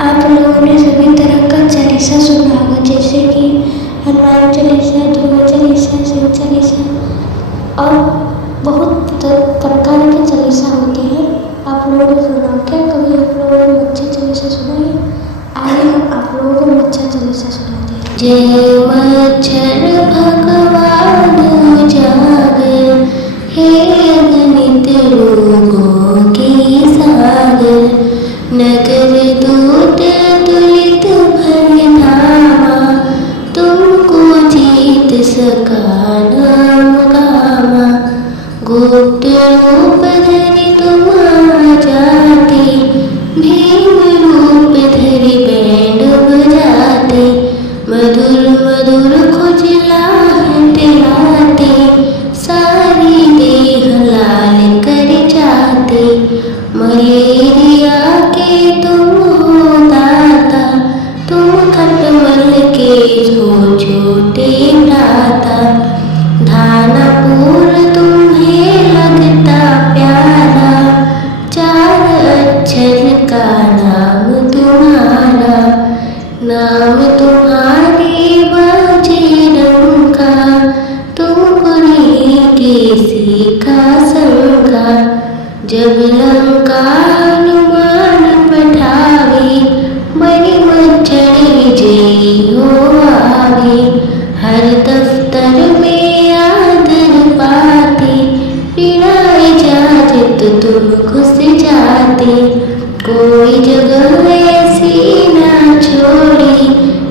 आप लोगों ने सभी तरह का चालीसा सुना होगा, जैसे कि हनुमान चालीसा, ध्रुव चालीसा, शिव चालीसा और बहुत प्रकार के चालीसा होते हैं। आप लोगों ने सुना क्या? कभी आप लोगों ने मच्छर चालीसा सुना है? आइए हम आप लोगों को मच्छर चालीसा सुनाते हैं। जय मच्छर भगवान उजागर, हे अगणित रोगों की सागर, नगर दूत तुलित भर धामा, तुमको जीत सका नाम गामा, गुप्त रूप धरि तुम आ जाते, भीम रूप धरि बैंड बजाते, मधुर मधुर खुजलाहट लाते, सारी देह लाल कर जाते, मलेरिया के तुम हो दाता, तुम खटमल के हो छोटे भ्राता, धानापुर तुम्हें लगता प्यारा, चार अक्षर का नाम तुम्हारा, नाम तुम्हारे बजरंगा, तुमपुरी केसी का संगा, जब लंका हनुमान पठावे, बड़ी मच्छर विजयी हो आवे, हर दफ्तर में आदर पाते, बिना इजाजत तुम घुस जाते, कोई जगह ऐसी ना छोड़ी,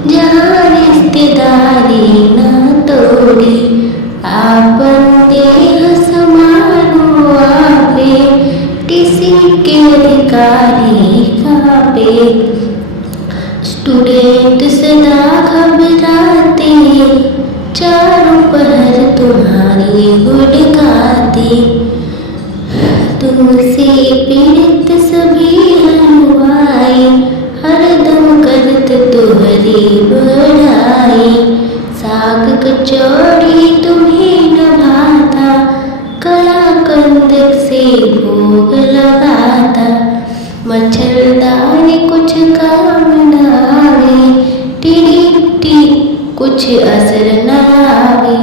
जहाँ रिश्तेदारी ना तोड़ी, आपन देह समारो आपे, किसी के अधिकारी कापे, स्टूडेंट सदा घबराते, चारों पहर तुम्हारी गुड गाते, तुमसे पीड़ित सभी हलवाई, हरदम करत तुहरी बढ़ाई, साग कचौड़ी तुम्हें न भाता, कलाकंद से भोग लगाता, मच्छरदानी कुछ काम न आवे, टिड्डी कुछ असर न आवे,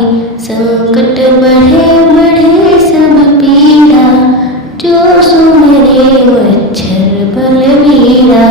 संकट बढ़े बढ़े सब पीड़ा, जो सुमरे मच्छर बलबीरा,